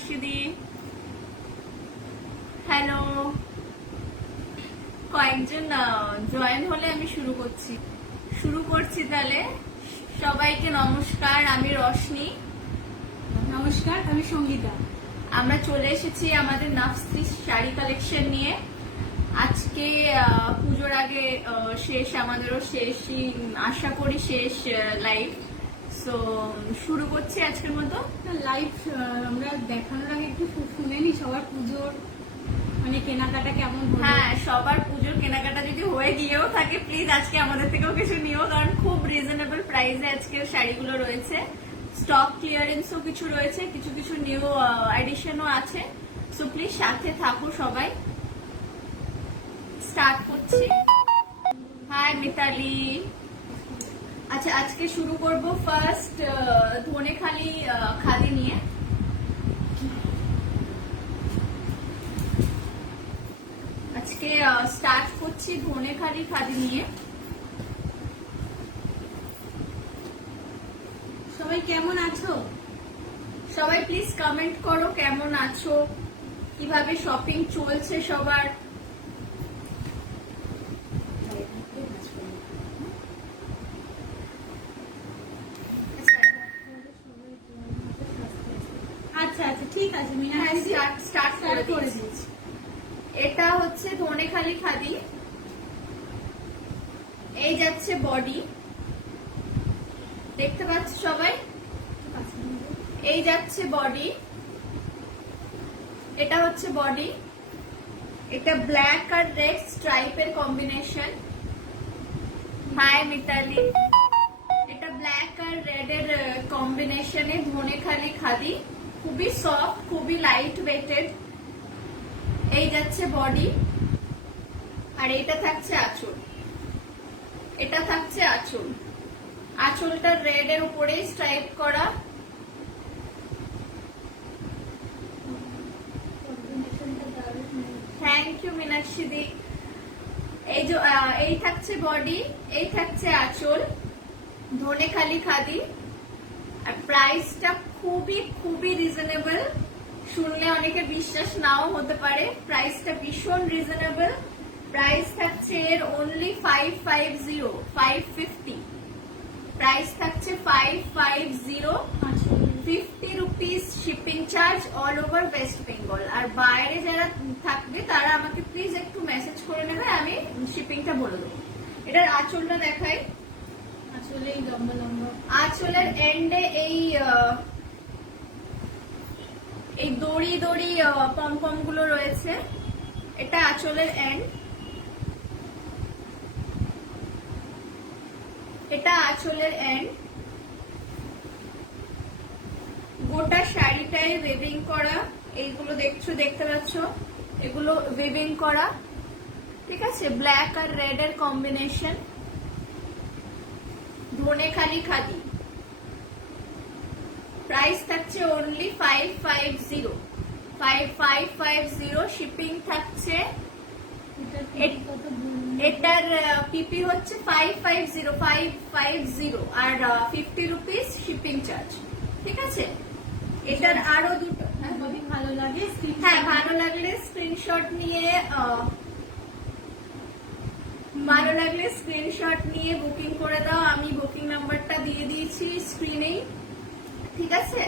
Meenakshi. Hello, কয়েকজন join হলে আমি শুরু করছি তাহলে। সবাইকে নমস্কার, আমি রশনি। নমস্কার, আমি সঙ্গীতা। আমরা চলে এসেছি আমাদের নাফসি শাড়ি কালেকশন নিয়ে। আজকে পুজোর আগে শেষ, আমাদেরও শেষই আশা করি, শেষ লাইভ। সো শুরু করছি আজকের মতো লাইভ। আমরা দেখানোর আগে একটু শুনে নি সবার পুজোর মানে কেনাকাটা কেমন হলো। হ্যাঁ, সবার পুজোর কেনাকাটা যদি হয়ে গিয়েও থাকে, প্লিজ আজকে আমাদের থেকেও কিছু নিও, কারণ খুব রিজনেবল প্রাইসে আজকের শাড়িগুলো রয়েছে। স্টক ক্লিয়ারেন্সও কিছু রয়েছে, কিছু কিছু নিউ এডিশনও আছে। সো প্লিজ সাথে থাকো সবাই। স্টার্ট করছি। হাই মিতালি। আচ্ছা, আজকে শুরু করব ফার্স্ট ধনেখালি খাদি নিয়ে। আজকে স্টার্ট করছি ধনেখালি খাদি নিয়ে। সবাই কেমন আছো? সবাই প্লিজ কমেন্ট করো কেমন আছো, কিভাবে শপিং চলছে সবার। আচ্ছা আচ্ছা, ঠিক আছে মীনাক্ষী, স্টার্ট করে দিয়েছি। এটা হচ্ছে ধনেখালি খাদি। এই যাচ্ছে বডি, দেখতে পাচ্ছ সবাই? এই যাচ্ছে বডি, এটা হচ্ছে বডি। এটা ব্ল্যাক আর রেড স্ট্রাইপের কম্বিনেশন। হাই মিতালি। এটা ব্ল্যাক আর রেড এর কম্বিনেশনে ধনেখালি খাদি, খুবই সফট, খুবই লাইট ওয়েটেড। এই যাচ্ছে বডি, আর এটা থাকছে আঁচল। এটা থাকছে আঁচল। আঁচলটা রেড এর উপরে স্ট্রাইপ করা। থ্যাংক ইউ মীনাক্ষী দি। এই যে এই থাকছে বডি, এই থাকছে আঁচল, ধনেখালি খাদি। আর প্রাইসটা খুবই খুবই রিজনেবল। শুনলে অনেকে বিশ্বাস নাও হতে পারে, প্রাইসটা ভীষণ রিজনেবল। প্রাইস থাকছে এর অনলি 550, 550। প্রাইস থাকছে 550, 50 rupees shipping charge all over West Bengal. আর বাইরে যারা থাকবে তারা আমাকে প্লিজ একটু মেসেজ করে নেবে, আমি শিপিংটা বলে দেবো। এটার আঁচলটা দেখাই। আসলে লম্বা লম্বা আঁচলের এন্ডে এই দড়ি দড়ি পম গুলো রয়েছে। এটা আঁচলের এন্ড, এটা আঁচলের এন্ড। গোটা শাড়িটাই ওয়েভিং করা। এইগুলো দেখতে পাচ্ছ, এগুলো ওয়েভিং করা, ঠিক আছে? ব্ল্যাক আর রেড এর কম্বিনেশন, ধনেখালি খাদি। প্রাইস থাকছে অনলি 550, 5550। শিপিং থাকছে, এটার পিপি হচ্ছে 550 আর 50 রুপিস শিপিং চার্জ, ঠিক আছে? এটার আরো দুটো যদি ভালো লাগে হ্যাঁ, ভালো লাগলে স্ক্রিনশট নিয়ে বুকিং করে দাও। আমি বুকিং নাম্বারটা দিয়ে দিয়েছি স্ক্রিনেই, ঠিক আছে?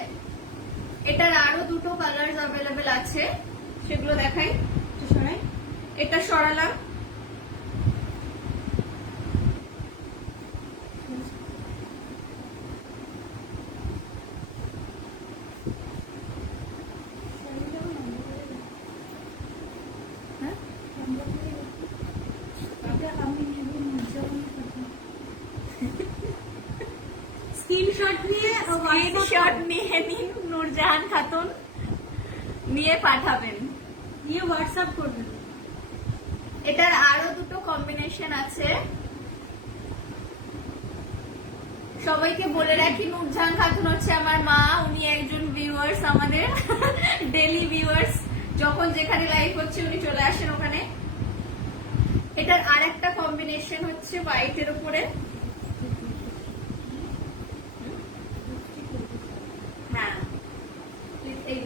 এটার আরো দুটো কালার অ্যাভেলেবেল আছে, সেগুলো দেখাই। এটা সরালাম। স্ক্রিনশট নিয়ে নিন, নূরজাহান খাতুন নিয়ে পাঠাবেন, নিয়ে হোয়াটসঅ্যাপ করবেন। এটার আরো দুটো কম্বিনেশন আছে। সবাইকে বলে রাখি, নূরজাহান খাতুন হচ্ছে আমার মা। উনি একজন ভিউয়ার্স, আমাদের ডেইলি ভিউয়ার্স। যখন যেখানে লাইভ হচ্ছে উনি চলে আসেন ওখানে। এটার আর একটা কম্বিনেশন হচ্ছে হোয়াইটের উপরে। হ্যাঁ, এই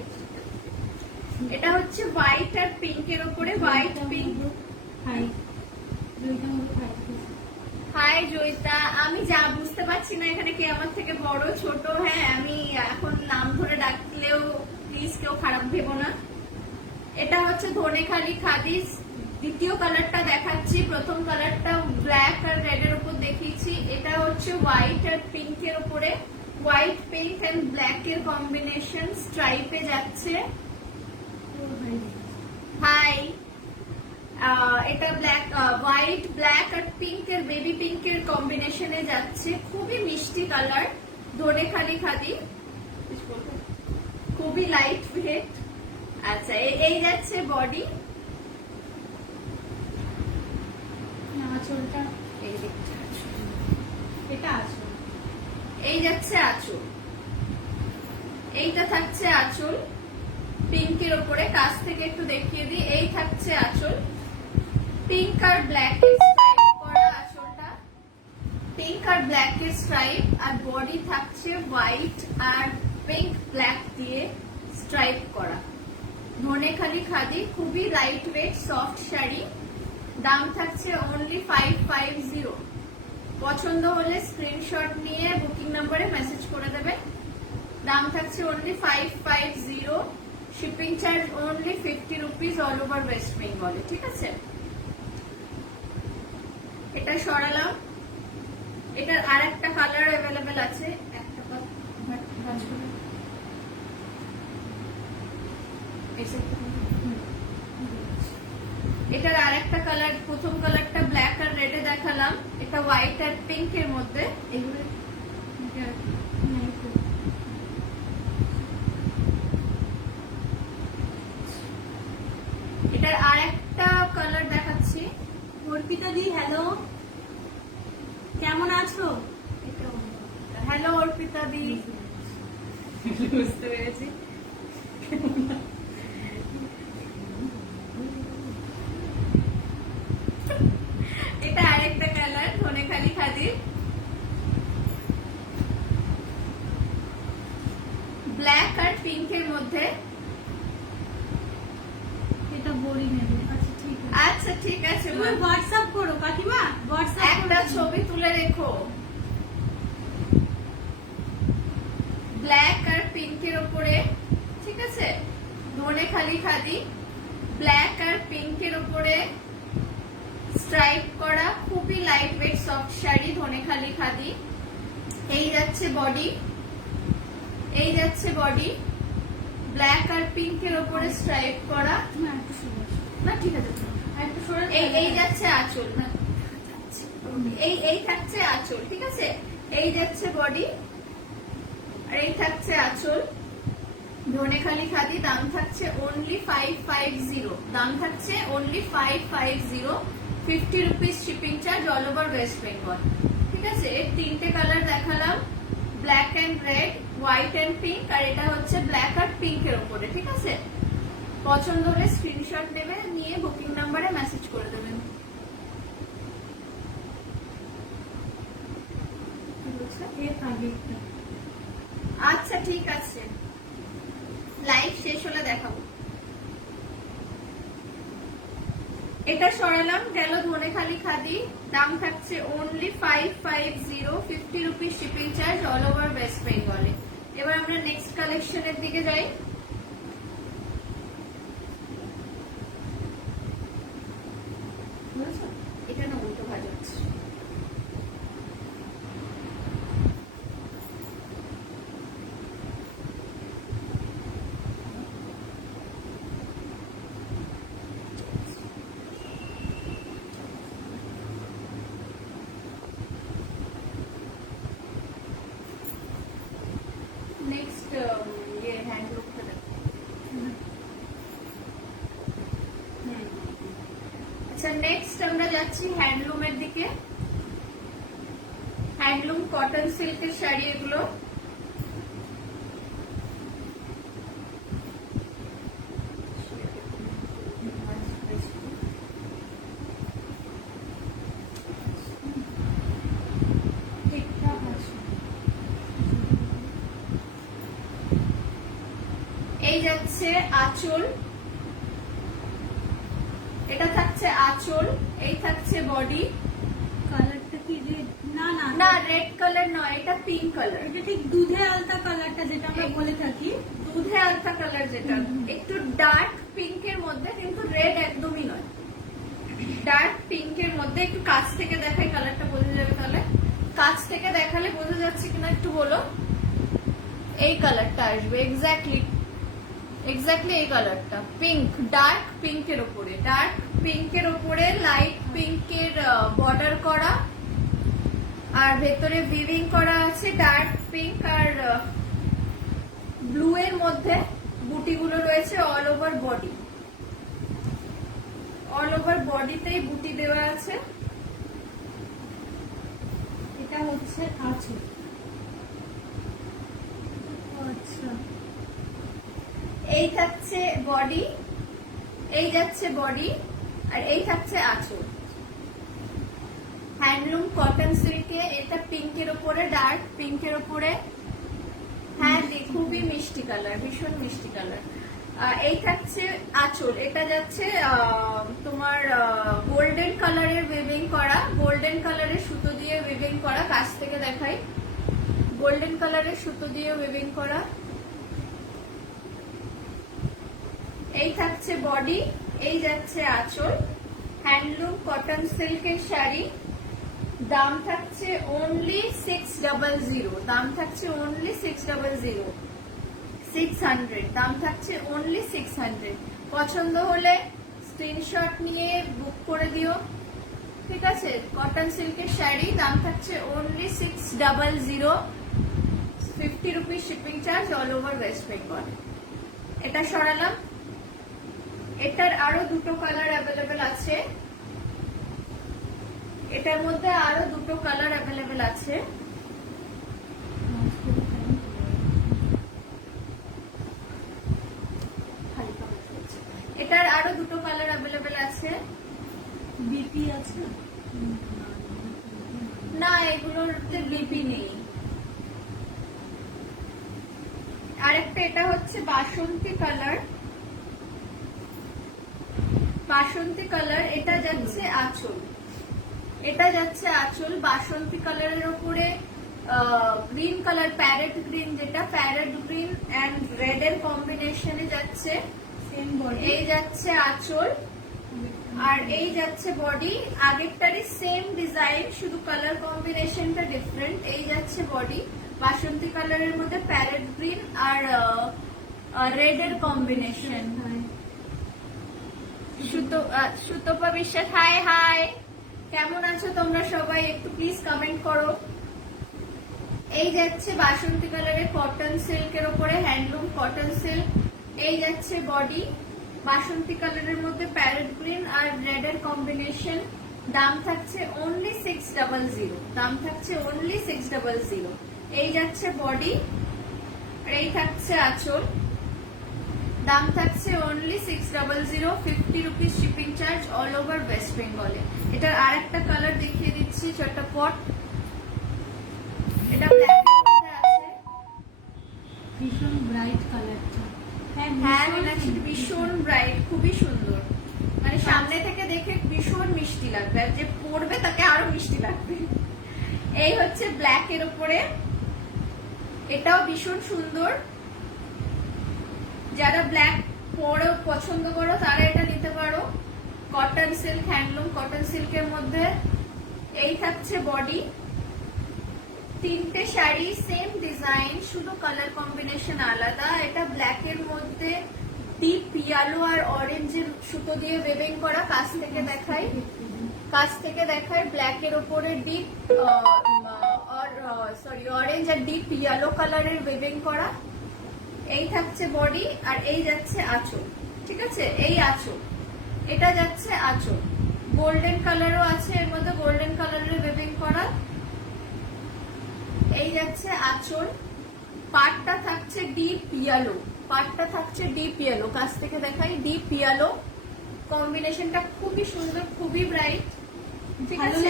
এটা হচ্ছে হোয়াইট আর পিঙ্কের উপরে, হোয়াইট পিঙ্ক। হাই জয়িতা মুখ হাই হাই জয়িতা, আমি যা বুঝতে পারছি না এখানে কে আমার থেকে বড় ছোট। হ্যাঁ, আমি এখন নাম ধরে ডাকলেও প্লিজ কেউ খারাপ ভেবো না। এটা হচ্ছে ধনেখালি খাদি, দ্বিতীয় কালারটা দেখাচ্ছি। প্রথম কালারটা ব্ল্যাক আর রেড এর উপর দেখিয়েছি, এটা হচ্ছে হোয়াইট আর পিঙ্কের উপরে, হোয়াইট পিঙ্ক এন্ড ব্ল্যাক এর কম্বিনেশন স্ট্রাইপে যাচ্ছে। হাই, এটা ব্ল্যাক, হোয়াইট ব্ল্যাক আর পিঙ্কের, বেবি পিঙ্কের কম্বিনেশনে যাচ্ছে, খুবই মিষ্টি কালার, ধনেখালি খাদি, খুবই লাইট ওয়েট। আচ্ছা, এই যাচ্ছে বডি, আঁচলটা এই দিকটা এটা আছে। এই যাচ্ছে আঁচল, এইটা থাকছে আঁচল পিঙ্কের ওপরে, কাছ থেকে একটু দেখিয়ে দিই। এই থাকছে আঁচল, পিঙ্ক আর ব্ল্যাক এর স্ট্রাইপ করা আঁচলটা, পিঙ্ক আর ব্ল্যাক এর স্ট্রাইপ, আর বডি থাকছে হোয়াইট আর পিঙ্ক ব্ল্যাক দিয়ে স্ট্রাইপ করা, ধনেখালি খাদি, খুবই লাইট ওয়েট সফট শাড়ি। দাম থাকছে অনলি 550। পছন্দ হলে স্ক্রিনশট নিয়ে বুকিং নাম্বারে মেসেজ করে দেবেন। দাম থাকছে only 550, shipping charge only 50 rupees all over West বেঙ্গলে। ঠিক আছে, এটা সরালাম। এটার আর একটা কালার অ্যাভেলেবেল আছে, একটা এটার আর একটা কালার, প্রথম কালারটা ব্ল্যাক আর রেডে দেখালাম, এটা হোয়াইট আর পিঙ্ক এর মধ্যে। এগুলো এটার আর একটা কালার দেখাচ্ছি। অর্পিতা দি হ্যালো, কেমন আছো? হ্যালো অর্পিতা দি, বুঝতে পেরেছি। এটা আরেকটা কালার, ধনেখালি খাদির, ব্ল্যাক আর পিঙ্কের মধ্যে। এটা বড়ি নেবে। আচ্ছা ঠিক আছে। আচ্ছা ঠিক আছে, তুমি হোয়াটসঅ্যাপ করো কাকিমা, হোয়াটসঅ্যাপ একটা ছবি তুলে রেখো। ব্ল্যাক আর পিঙ্কের উপরে, ঠিক আছে, ধনেখালি খাদি, ব্ল্যাক আর পিঙ্কের উপরে স্ট্রাইপ করা, খুবই light weight soft sari, Dhanekhali khadi. এই যাচ্ছে বডি, এই যাচ্ছে বডি, ব্ল্যাক আর পিঙ্কের উপরে স্ট্রাইপ করা। না ঠিক আছে, একটু সরে এই যাচ্ছে আঁচল, না এই থাকছে আঁচল। ঠিক আছে, এই যাচ্ছে বডি আর এই থাকছে আঁচল, ধনেখালি খাদি। দাম থাকছে অনলি 550, দাম থাকছে only 550, 50 rupees shipping charge all over West Bengal. ঠিক আছে, এর তিনটে কালার দেখালাম, black and red, white and pink, আর এটা হচ্ছে ব্ল্যাক আর পিঙ্কের উপরে। ঠিক আছে, পছন্দ হলে স্ক্রিনশট নেবেন, নিয়ে বুকিং নাম্বারে মেসেজ করে দেবেন। এর আগে আচ্ছা ঠিক আছে, লাইভ শেষ হলে দেখাবো। এটা সরালাম, গেল ধনেখালি খাদি। দাম থাকছে only 550, 50 rupees shipping charge all over West বেঙ্গলে। এবার আমরা নেক্সট কালেকশনের দিকে যাই। এটা না উল্টো ভাজা হচ্ছে। नेक्स्ट ये हैंडलूम का আচ্ছা, নেক্সট আমরা যাচ্ছি হ্যান্ডলুমের দিকে। হ্যান্ডলুম কটন সিল্কের শাড়ি এগুলো। ঠিকঠাক আছে। এই যাচ্ছে আঁচল, এটা থাকছে আঁচল, এই থাকছে বডি। কালারটা কি রেড? না না না রেড কালার নয়, এটা পিঙ্ক কালার। এটা ঠিক দুধে আলতা কালারটা যেটা আমরা বলে থাকি। দুধে আলতা কালার যেটা একটু ডার্ক পিঙ্কের মধ্যে, কিন্তু রেড একদমই নয়, ডার্ক পিঙ্কের মধ্যে। একটু কাছ থেকে দেখাই, কালারটা বোঝা যাবে তাহলে। কাছ থেকে দেখালে বোঝা যাচ্ছে কিনা একটু বলো। এই কালারটা আসবে এক্স্যাক্টলি এই কালারটা, পিঙ্ক, ডার্ক পিঙ্কের ওপরে, ডার্ক পিঙ্কের ওপরে লাইট পিঙ্কের বর্ডার করা, আর ভেতরে উইভিং করা আছে ডার্ক পিঙ্ক আর ব্লু এর মধ্যে বুটিগুলো রয়েছে all over body. All over বডিতেই বুটি দেওয়া আছে। এটা হচ্ছে আঁচল। আচ্ছা, এই থাকছে বডি, এই যাচ্ছে বডি, আর এই থাকছে আঁচল। হ্যান্ডলুম কটন সিল্কে, এটা পিঙ্কের ওপরে, ডার্ক পিঙ্কের ওপরে। হ্যাঁ খুবই মিষ্টি কালার, ভীষণ মিষ্টি কালার। এই থাকছে আঁচল, এটা যাচ্ছে তোমার গোল্ডেন কালারের উইভিং করা, গোল্ডেন কালারের সুতো দিয়ে উইভিং করা। কাছ থেকে দেখাই, গোল্ডেন কালারের সুতো দিয়ে উইভিং করা। এই থাকছে বডি, এই যাচ্ছে আঁচল। হ্যান্ডলুম কটন সিল্কের শাড়ি, দাম থাকছে অনলি 600, দাম থাকছে অনলি 600, 600, দাম থাকছে অনলি 600। পছন্দ হলে স্ক্রিনশট নিয়ে বুক করে দিও, ঠিক আছে। কটন সিল্কের শাড়ি, দাম থাকছে only 600, 50 rupees shipping charge all over West Bengal. এটা সরালাম। এটার আরো দুটো কালার অ্যাভেলেবেল আছে, এটার মধ্যে আরো দুটো কালার অ্যাভেলেবেল আছে। এটার আরো দুটো কালার অ্যাভেলেবেল আছে। বিপি আছে না, এগুলোতে বিপি নেই। আরেকটা, এটা হচ্ছে বাসন্তী কালার, বাসন্তী কালার। এটা যাচ্ছে আঁচল, এটা যাচ্ছে আঁচল। বাসন্তী কালারের উপরে গ্রিন কালার, প্যারেট গ্রিন, যেটা প্যারেট গ্রিন এন্ড রেড এর কম্বিনেশনে যাচ্ছে। সেম বডি, এই যাচ্ছে আঁচল আর এই যাচ্ছে বডি। আগেরটারই সেম ডিজাইন, শুধু কালার কম্বিনেশনটা ডিফারেন্ট। এই যাচ্ছে বডি, বাসন্তী কালারের মধ্যে প্যারেট গ্রিন আর রেড এর কম্বিনেশন। সুতপা বিশ্বাস, হাই হাই, কেমন আছো তোমরা সবাই? একটু প্লিজ কমেন্ট করো। এই যাচ্ছে বাসন্তী কালারের কটন সিল্কের উপরে, হ্যান্ডলুম কটন সিল্ক। এই যাচ্ছে বডি, বাসন্তী কালারের মধ্যে প্যারেট গ্রিন আর রেড এর কম্বিনেশন। দাম থাকছে অনলি 600, দাম থাকছে অনলি 600। এই যাচ্ছে বডি, আর এই থাকছে আঁচল। দাম থাকছে only 600, 50 rupees shipping charge all over West বেঙ্গলে। এটার আর একটা কালার দেখিয়ে দিচ্ছি চটপট। এটা ব্ল্যাকের মধ্যে আছে, ভীষণ ব্রাইট কালারটা। হ্যাঁ মীনাক্ষী, ভীষণ ব্রাইট, খুবই সুন্দর। মানে সামনে থেকে দেখে ভীষণ মিষ্টি লাগবে, আর যে পরবে তাকে আরো মিষ্টি লাগবে। এই হচ্ছে ব্ল্যাক এর উপরে, এটাও ভীষণ সুন্দর। যারা ব্ল্যাক পরো পছন্দ করো তারা এটা নিতে পারো। কটন সিল্ক, হ্যান্ডলুম কটন সিল্কের মধ্যে। এই থাকছে বডি। তিনটে শাড়ি সেম ডিজাইন, শুধু কালার কম্বিনেশন আলাদা। এটা ব্ল্যাক এর মধ্যে ডিপ ইয়েলো আর অরেঞ্জের সুতো দিয়ে ওয়েভিং করা। কাছ থেকে দেখাই, কাছ থেকে দেখাই। ব্ল্যাক এর উপরে ডিপ অরেঞ্জ আর ডিপ ইয়েলো কালারের ওয়েভিং করা। এই থাকছে বডি, আর এই যাচ্ছে আঁচল, ঠিক আছে। এই আঁচল, এটা যাচ্ছে আঁচল। গোল্ডেন কালারও আছে এর মধ্যে, গোল্ডেন কালারের ওয়েভিং করা। এই যাচ্ছে আঁচল। পাটটা থাকছে ডিপ ইয়েলো, পাটটা থাকছে ডিপ ইয়েলো। কাছ থেকে দেখাই, ডিপ ইয়েলো কম্বিনেশনটা খুবই সুন্দর, খুবই ব্রাইট, ঠিক আছে।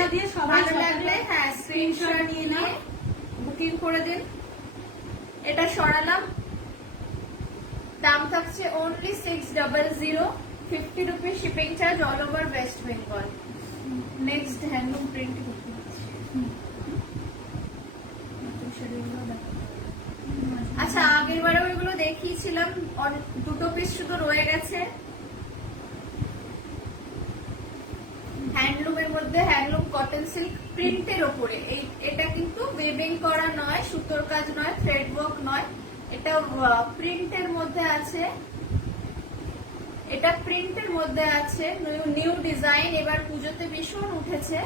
ভালো লাগলে হ্যাঁ স্ক্রিনশট নিয়ে বুকিং করে দিন। এটা সরালাম। দাম থাকছে only 600, 50 rupees shipping charge all over West Bengal. Next handloom print. আচ্ছা আগের বারে ওইগুলো দেখিয়েছিলাম, দুটো পিস শুধু রয়ে গেছে। হ্যান্ডলুমের মধ্যে হ্যান্ডলুম কটন সিল্ক প্রিন্টের ওপরে, এটা কিন্তু ওয়েভিং করা নয়, সুতোর কাজ নয়, থ্রেড ওয়ার্ক নয়, এটা প্রিন্টের মধ্যে আছে। এটা প্রিন্টের মধ্যে আছে, নিউ ডিজাইন, এবার পুজোতে ভীষণ উঠেছে।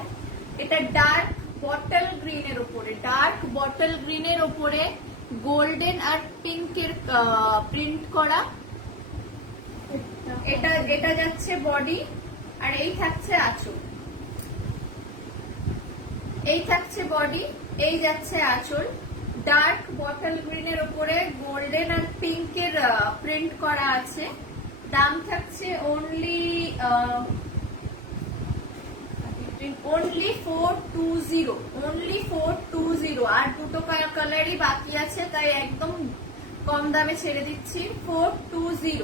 এটা ডার্ক বটল গ্রিনের ওপরে, ডার্ক বটল গ্রিনের ওপরে গোল্ডেন আর পিঙ্কের প্রিন্ট করা। এটা যাচ্ছে বডি, আর এই থাকছে আঁচল। এই থাকছে বডি, এই যাচ্ছে আঁচল। ডার্ক বটল গ্রিনের উপরে গোল্ডেন আর পিঙ্কের প্রিন্ট করা আছে। দাম থাকছে অনলি 420, অনলি 420। আর দুটো কালারই বাকি আছে, তাই একদম কম দামে ছেড়ে দিচ্ছি। 420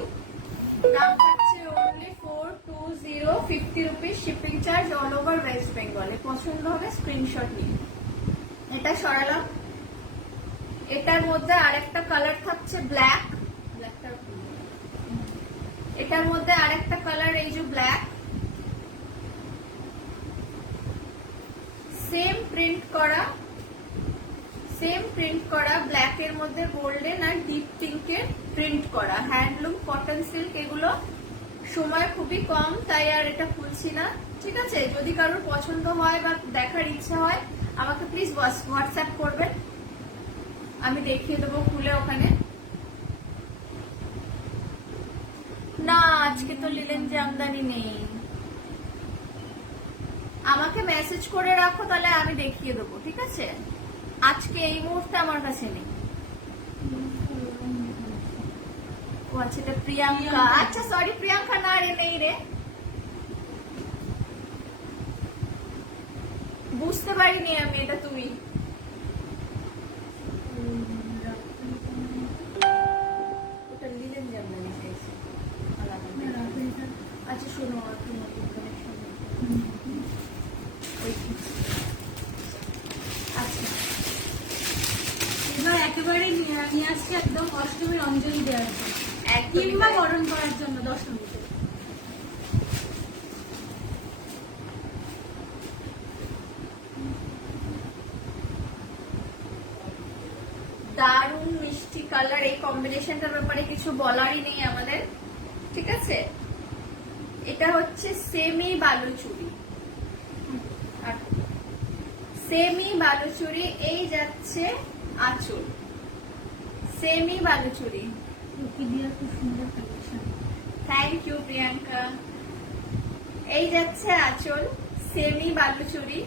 দাম থাকছে only 420, 50 rupees shipping charge all over West Bengal. পছন্দ হবে স্ক্রিনশট নিন। এটা সরালাম। এটার মধ্যে আরেকটা কালার থাকছে ব্ল্যাক, এটার মধ্যে আরেকটা কালার এই যে ব্ল্যাক, সেম প্রিন্ট করা, ব্ল্যাক এর মধ্যে গোল্ডেন আর ডিপ পিঙ্কের প্রিন্ট করা। হ্যান্ডলুম কটন সিল্ক, এগুলো সময় খুবই কম, তাই আর এটা খুলছি না। ঠিক আছে, যদি কারোর পছন্দ হয় বা দেখার ইচ্ছা হয় আমাকে প্লিজ হোয়াটসঅ্যাপ করবেন, আমি দেখিয়ে দেবো খুলে ওখানে। না আজকে তো লিলেন জামদানি নেই, আমাকে মেসেজ করে রাখো, তাহলে আমি দেখিয়ে দেবো। ঠিক আছে, আজকে এই মুহূর্তে আমার কাছে নেই। ও আচ্ছা, এটা প্রিয়াঙ্কা। আচ্ছা সরি প্রিয়াঙ্কা, না রে নেই রে, বুঝতে পারিনি আমি এটা তুমি। ওটা লিলেন জামদানি চাইছে। আচ্ছা শোনো, আচ্ছা এবার একেবারে নিয়ে আসছে একদম অষ্টমীর অঞ্জলি দেওয়ার জন্য, কিংবা বরণ করার জন্য দশমীতে। দারুণ মিষ্টি কালার, এই কম্বিনেশনটার ব্যাপারে কিছু বলারই নেই আমাদের। ঠিক আছে, এটা হচ্ছে সেমি বালুচুরি, এই যাচ্ছে আঁচল, সেমি বালুচুরি। খুব সুন্দর কালেকশন, থ্যাংক ইউ প্রিয়াঙ্কা। এই যাচ্ছে আঁচল, সেমি বালুচুরি।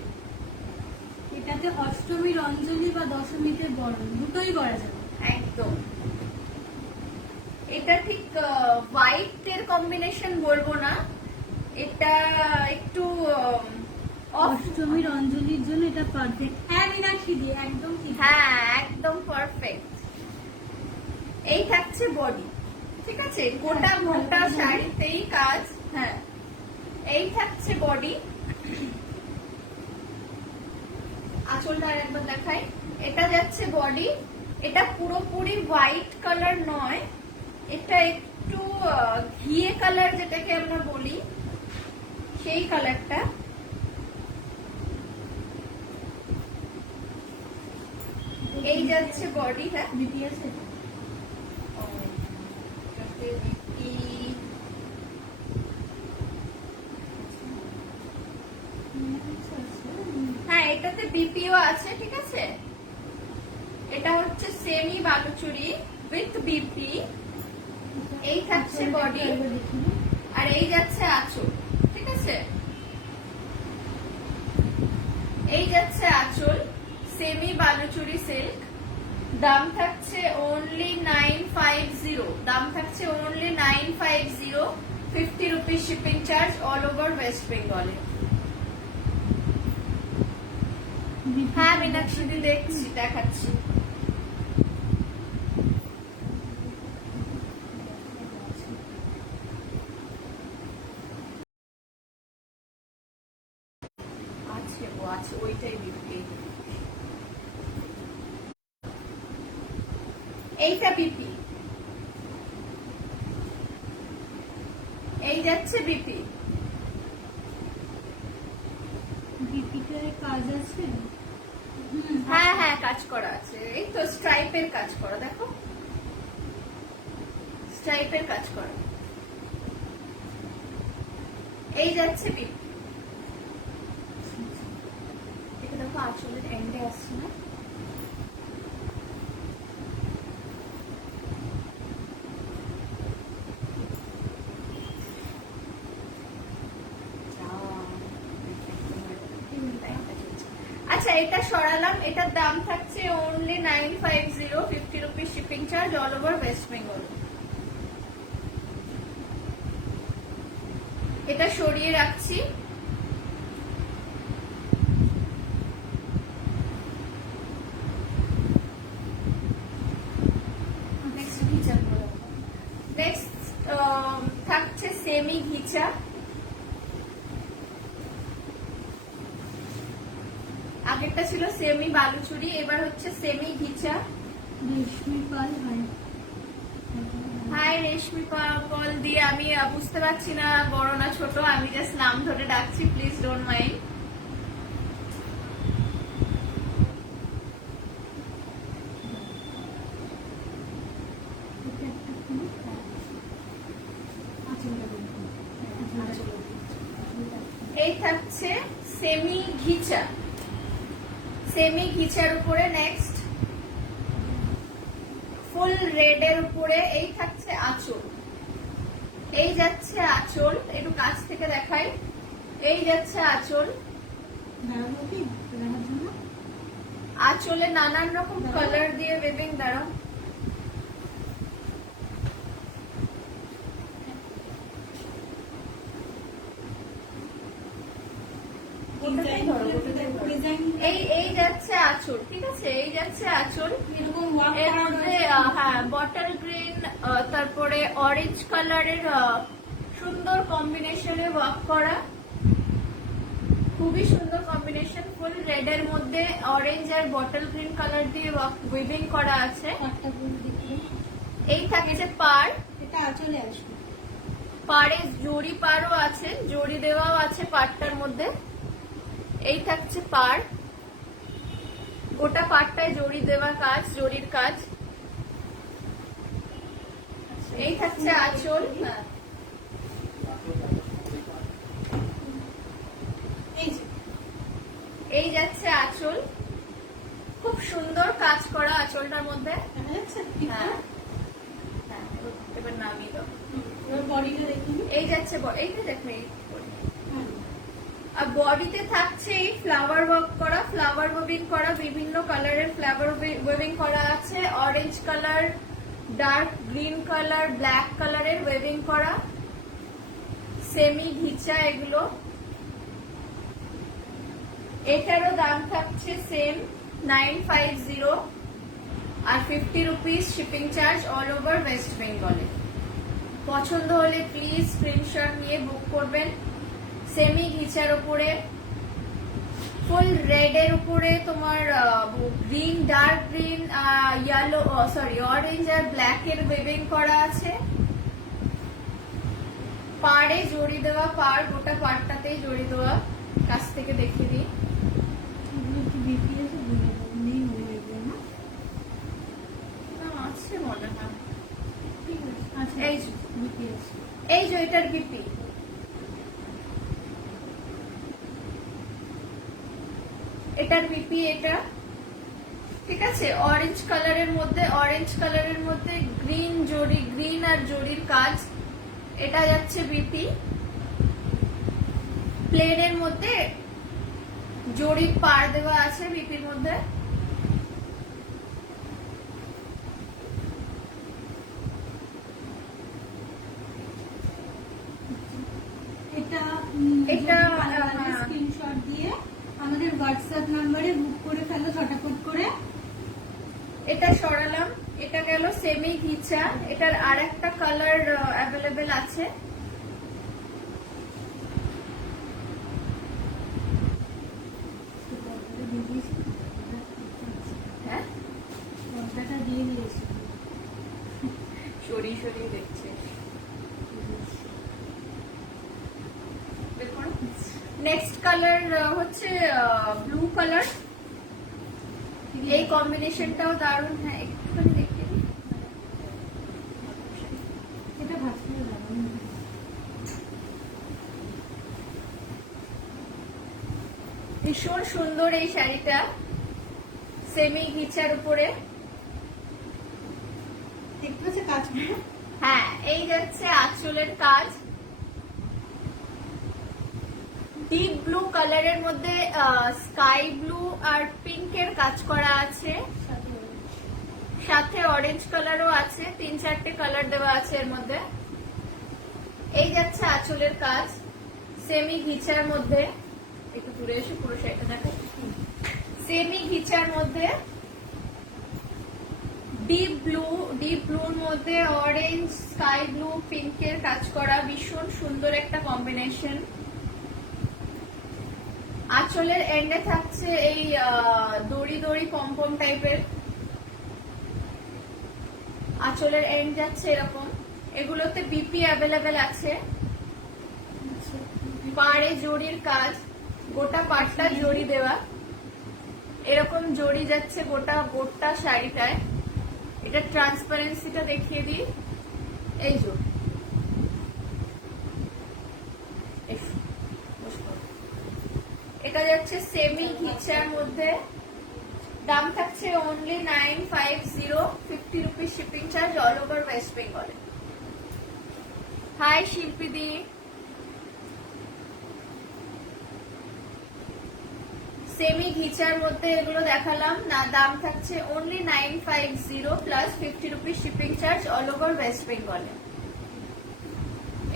এটাতে অষ্টমীর অঞ্জলি বা দশমীতে বরণ দুটোই করা যাবে একদম। এটা ঠিক হোয়াইট এর কম্বিনেশন বলবো না, এটা একটু অষ্টমীর অঞ্জলির জন্য এটা পারফেক্ট। হ্যাঁ মীনাক্ষী দিয়ে একদম ঠিক। হ্যাঁ একদম পারফেক্ট। এই থাকছে বডি। ঠিক আছে, গোটা মোটা শাড়িতেই কাজ। হ্যাঁ, এই থাকছে বডি। আঁচলটা আরেকবার দেখাই। এটা যাচ্ছে বডি, এটা পুরোপুরি হোয়াইট কালার নয়, এটা একটু ঘিয়ে কালার যেটাকে আমরা বলি, সেই কালারটা। এই যাচ্ছে বডি। হ্যাঁ বিপি আছে, হ্যাঁ এটাতে বিপিও আছে। ঠিক আছে, এটা হচ্ছে সেমি বালুচুরি উইথ বিপি। এই থাকছে বডি, আর এই যাচ্ছে আঁচল। ঠিক আছে, এই যাচ্ছে আঁচল, সেমি বালুচুরি সিল্ক। দাম থাকছে অনলি 950, দাম থাকছে only 950, 50 rupees shipping charge all over West বেঙ্গলে। হ্যাঁ মীনাক্ষী দেখছি, দেখাচ্ছি। আছে ওইটাই বিপি। এইটা বিপি, এই যাচ্ছে বিপি। বিপিতে কাজ আছে? হ্যাঁ হ্যাঁ কাজ করা আছে, এই তো স্ট্রাইপের কাজ করা, দেখো স্ট্রাইপের কাজ করা। এই যাচ্ছে বিপি, এটা দেখো আঁচলের এন্ডে আসছে না? আচ্ছা এটা সরালাম, এটার দাম থাকছে only 950, 50 rupees shipping charge all over West Bengal. এটা সরিয়ে রাখছি। নেক্সট থাকছে সেমি ঘিচা। আগেরটা ছিল সেমি বালুচুরি, এবার হচ্ছে সেমি ঘিচা। রেশমি পাল হয়। হাই রেশমি পাল দিয়ে আমি বুঝতে পারছি না বড় না ছোট, আমি জাস্ট নাম ধরে ডাকছি, প্লিজ ডোন্ট মাইন্ড। এই থাকছে সেমি ঘিচা, সেমি ঘিচার উপরে নেক্সট ফুল রেড এর উপরে এই থাকছে আঁচল। এই যাচ্ছে আঁচল, একটু কাছ থেকে দেখাই, এই যাচ্ছে আঁচল। আঁচলে নানান রকম কালার দিয়ে ওয়েভিং, দাঁড়াও এই যাচ্ছে আঁচল, ঠিক আছে, এই যাচ্ছে আঁচল। এরকম এর মধ্যে হ্যাঁ বটল গ্রিন, তারপরে অরেঞ্জ কালারের সুন্দর কম্বিনেশনে ওয়ার্ক করা, খুবই সুন্দর কম্বিনেশন। ফুল রেড এর মধ্যে অরেঞ্জ আর বটল গ্রিন কালার দিয়ে উইভিং করা আছে। এই থাকছে পার, এটা আঁচলে আসবে। পাড়ে জড়ি পাড়ও আছে, জড়ি দেওয়াও আছে পাড়টার মধ্যে। এই থাকছে পাড়, গোটা পাড়টায় জড়ি দেওয়া কাজ, জড়ির কাজ। এই থাকছে আঁচল, এই যাচ্ছে আঁচল, খুব সুন্দর কাজ করা আঁচলটার মধ্যে। হ্যাঁ এবার নামিয়ে দাও। বডিটা দেখুন, এই যাচ্ছে, এইটা দেখো, এই আর বডিতে থাকছে এই ফ্লাওয়ার ওয়ার্ক করা, ফ্লাওয়ার ওয়েভিং করা, বিভিন্ন কালারের ফ্লাওয়ার ওয়েভিং করা আছে। Orange colour, dark green colour, black কালারের ওয়েভিং করা, সেমি ঘিচা এগুলো। এটারও দাম থাকছে সেম 950 আর 50 rupees shipping charge all over West বেঙ্গলে। পছন্দ হলে প্লিজ স্ক্রিনশট নিয়ে বুক করবেন। সেমি ঘিচার উপরে ফুল রেড এর উপরে তোমার green, dark green, yellow, sorry orange আর ব্ল্যাক এর ওয়েভিং করা আছে। পাড়ে জড়ি দেওয়া, পাড় গোটা পাড়টাতেই জড়ি দেওয়া, কাছ থেকে দেখিয়ে দিই। আছে মনে হয়, এই যে এটার বিপি, এটার বিপি এটা, ঠিক আছে। অরেঞ্জ কালারের মধ্যে, অরেঞ্জ কালারের মধ্যে গ্রিন জড়ি, গ্রিন আর জড়ির কাজ। এটা যাচ্ছে বিপি, প্লেনের মধ্যে জড়ির পাড় দেওয়া আছে বিপির মধ্যে। এটা স্ক্রিনশট দিয়ে আমাদের হোয়াটসঅ্যাপ নাম্বারে বুক করে ফেলো ঝটাপট করে। এটা সরালাম, এটা গেল সেমি ঘিচা। এটার আর একটা কালার অ্যাভেলেবেল আছে, নেক্সট কালার হচ্ছে ব্লু কালার। এই কম্বিনেশনটাও দারুণ। হ্যাঁ, একটুখানি দেখে দিই। এটা ভাবতে যাবো। ভীষণ সুন্দর এই শাড়িটা, সেমি ঘিচার উপরে। একটু হচ্ছে কাজ করে। হ্যাঁ, এই যাচ্ছে আঁচলের কাজ। ডিপ ব্লু কালারের মধ্যে স্কাই ব্লু আর পিঙ্কের কাজ করা আছে, সাথে অরেঞ্জ কালারও আছে। 3-4টে কালার দেওয়া আছে এর মধ্যে। এই যাচ্ছে আঁচলের কাজ সেমি ঘিচার মধ্যে। একটু দূরে এসে পুরো শাড়িটা দেখো। সেমি ঘিচার মধ্যে ডিপ ব্লুর মধ্যে অরেঞ্জ, স্কাই ব্লু, পিঙ্কের কাজ করা, ভীষণ সুন্দর একটা কম্বিনেশন। আঁচলের এন্ডে থাকছে এই দড়ি দড়ি পম্পম টাইপের। আঁচলের এন্ড যাচ্ছে এরকম। এগুলোতে বিপি অ্যাভেলেবেল আছে। পাড়ে জড়ির কাজ, গোটা পাটটা জড়ি দেওয়া, এরকম জড়ি যাচ্ছে গোটা শাড়িটায়। এটা ট্রান্সপারেন্সিটা দেখিয়ে দিই। এই জড়ি, এটা যাচ্ছে সেমি ঘিচার মধ্যে। দাম থাকছে only 950, 50 rupees shipping charge all over West বেঙ্গলে। হাই শিল্পী দি। সেমি ঘিচার মধ্যে এগুলো দেখালাম না, দাম থাকছে only 950 plus 50 rupees shipping charge all over West বেঙ্গলে।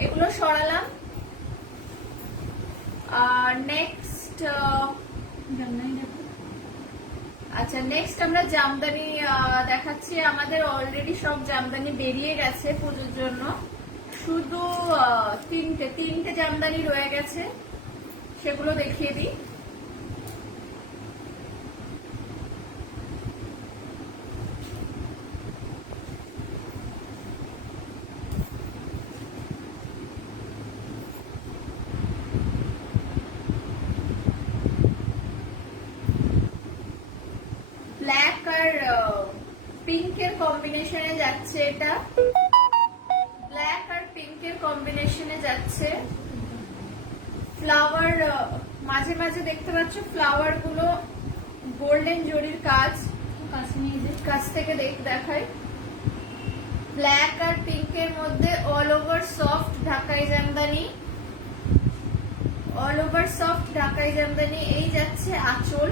এগুলো সরালাম। আর নেক্সট আচ্ছা, নেক্সট আমরা জামদানি দেখাচ্ছি। আমাদের অলরেডি সব জামদানি বেরিয়ে গেছে পুজোর জন্য। শুধু তিনটে জামদানি রয়ে গেছে, সেগুলো দেখিয়ে দিই। ব্ল্যাক আর পিঙ্কের কম্বিনেশনে যাচ্ছে এটা। ব্ল্যাক আর পিঙ্কের কম্বিনেশনে যাচ্ছে। ফ্লাওয়ার মাঝে মাঝে দেখতে পাচ্ছ, ফ্লাওয়ার গুলো গোল্ডেন জরির কাজ। কাছ থেকে দেখাই। ব্ল্যাক আর পিঙ্কের মধ্যে অল ওভার সফট ঢাকাই জামদানি, অল ওভার সফট ঢাকাই জামদানি। এই যাচ্ছে আঁচল,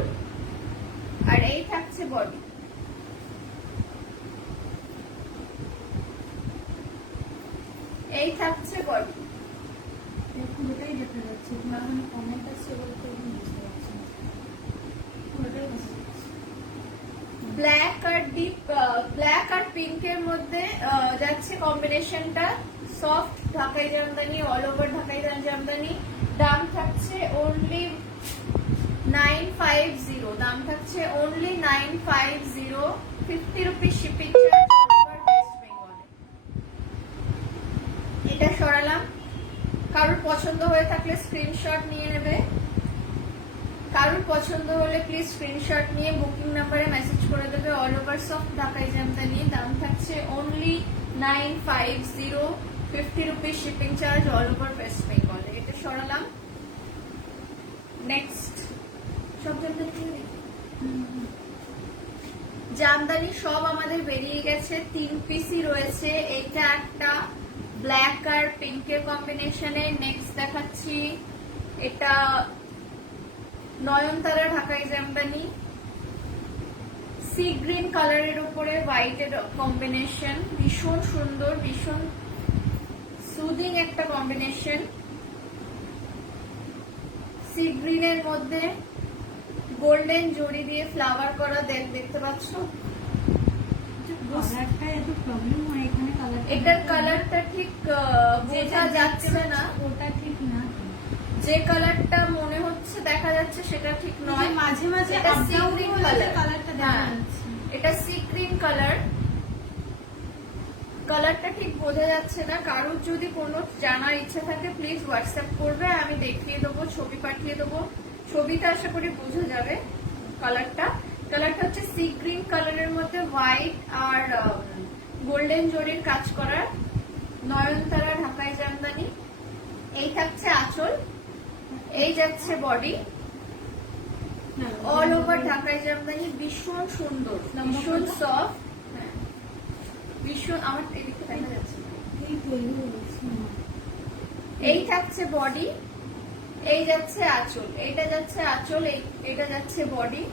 আর এই থাকছে বডি। এই থাকছে বডি। পুরোটাই দেখা যাচ্ছে। কমেন্ট আসছে বলতে বুঝতে পারছি না। পুরোটাই বোঝা যাচ্ছে। ব্ল্যাক আর পিঙ্কের মধ্যে যাচ্ছে কম্বিনেশনটা। সফট ঢাকাই জামদানি, অল ওভার ঢাকাই জামদানি। দাম থাকছে অনলি 950। দাম থাকছে only 950, 50 rupees shipping charge all over West বেঙ্গলে। এটা সরালাম। কারোর পছন্দ হয়ে থাকলে স্ক্রিনশট নিয়ে নেবে। কারোর পছন্দ হলে প্লিজ স্ক্রিনশট নিয়ে বুকিং নাম্বারে মেসেজ করে দেবে। অল ওভার সফট ঢাকাই জামদানি। দাম থাকছে only 950, 50 rupees shipping charge all over West বেঙ্গলে। এটা সরালাম। নেক্সট সব জামদানি সব আমাদের বেরিয়ে গেছে। 3 পিসই রয়েছে। এটা একটা ব্ল্যাক আর পিঙ্কের কম্বিনেশনে। নেক্সট দেখাচ্ছি, এটা নয়নতারা ঢাকাই জামদানি, সি গ্রিন কালারের উপরে হোয়াইটের কম্বিনেশন। ভীষণ সুন্দর, ভীষণ সুদিং একটা কম্বিনেশন। সি গ্রিনের মধ্যে গোল্ডেন জড়ি দিয়ে ফ্লাওয়ার করা দেখতে পাচ্ছ। এটার কালারটা ঠিক বোঝা যাচ্ছে না। ওটা ঠিক না। যে কালারটা মনে হচ্ছে দেখা যাচ্ছে সেটা ঠিক নয়। মাঝে মাঝে এটা সি গ্রিন কালার। কালারটা দেখা যাচ্ছে। এটা সি গ্রিন কালার। কালারটা ঠিক বোঝা যাচ্ছে না, কারোর যদি কোনো জানার ইচ্ছা থাকে প্লিজ হোয়াটসঅ্যাপ করবে, আমি দেখিয়ে দেবো, ছবি পাঠিয়ে দেবো। ছবিতে আশা করি বোঝা যাবে কালারটা। কালারটা হচ্ছে সি গ্রিন কালারের মধ্যে হোয়াইট আর গোল্ডেন জরির কাজ করা, নয়নতারা ঢাকাই জামদানি। এই থাকছে আঁচল, এই যাচ্ছে বডি, অল ওভার ঢাকাই জামদানি, ভীষণ সুন্দর, ভীষণ সফট, ভীষণ, আমার এদিকে দেখা যাচ্ছে না। এই থাকছে বডি, এই যাচ্ছে আঁচল, এইটা যাচ্ছে আঁচল, এটা যাচ্ছে বডি,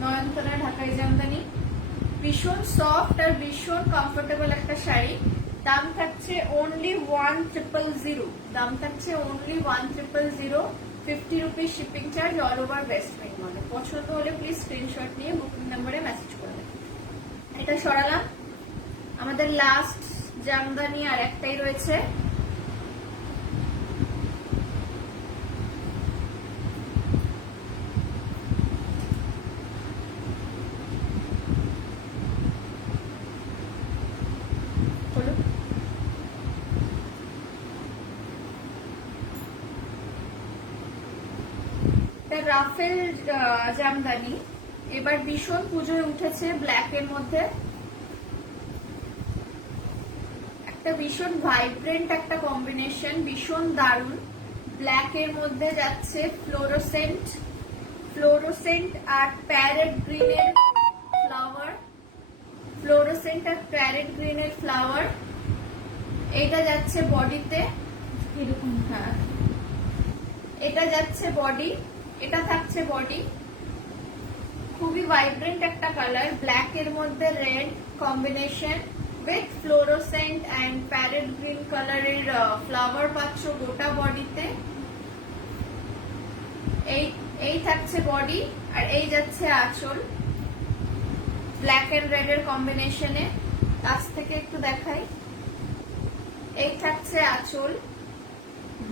নয়নতারা ঢাকাই জামদানি, ভীষণ সফট আর ভীষণ কমফোর্টেবল একটা শাড়ি। দাম থাকছে অনলি 1,000, দাম থাকছে only 1,000, 50 rupees shipping charge all over West বেঙ্গলে। পছন্দ হলে প্লিজ স্ক্রিনশট নিয়ে বুকিং নাম্বারে মেসেজ করবেন। এটা সরালাম। আমাদের লাস্ট জামদানি আর একটাই রয়েছে, রাফেল জামদানি। এবার ভীষণ পুজোয় উঠেছে ব্ল্যাক এর মধ্যে, একটা ভীষণ ভাইব্রেন্ট একটা কম্বিনেশন, ভীষণ দারুণ। ব্ল্যাক এর মধ্যে যাচ্ছে ফ্লোরোসেন্ট, ফ্লোরোসেন্ট আর প্যারেট গ্রিনের ফ্লাওয়ার, ফ্লোরোসেন্ট আর প্যারেট গ্রিনের ফ্লাওয়ার। এটা যাচ্ছে বডিতে এরকম, হ্যাঁ এটা যাচ্ছে বডি, এটা থাকছে বডি, খুবই ভাইব্রেন্ট একটা কালার, ব্ল্যাক এর মধ্যে red combination with fluorescent and parrot green কালারের ফ্লাওয়ার পাচ্ছ গোটা বডিতে। এই থাকছে বডি আর এই যাচ্ছে আঁচল, ব্ল্যাক এন্ড রেড এর কম্বিনেশনে। কাছ থেকে একটু দেখাই, এই থাকছে আঁচল,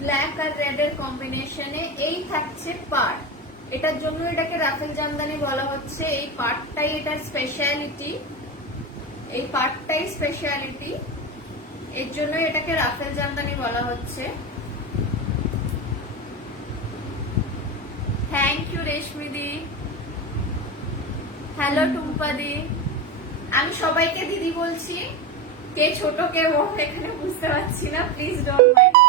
ব্ল্যাক আর রেড এর কম্বিনেশনে। এই থাকছে পাড়, এটার জন্য এটাকে রাফেল জামদানি বলা হচ্ছে, এই পাড়টাই এটার স্পেশালিটি, এই পাড়টাই স্পেশালিটি, এর জন্য এটাকে রাফেল জামদানি বলা হচ্ছে। থ্যাংক ইউ রেশমি দি, হ্যালো টুম্পা দি। আমি সবাইকে দিদি বলছি, কে ছোট কে বড় এখানে বুঝতে পারছি না, প্লিজ ডোন্ট মাইন্ড।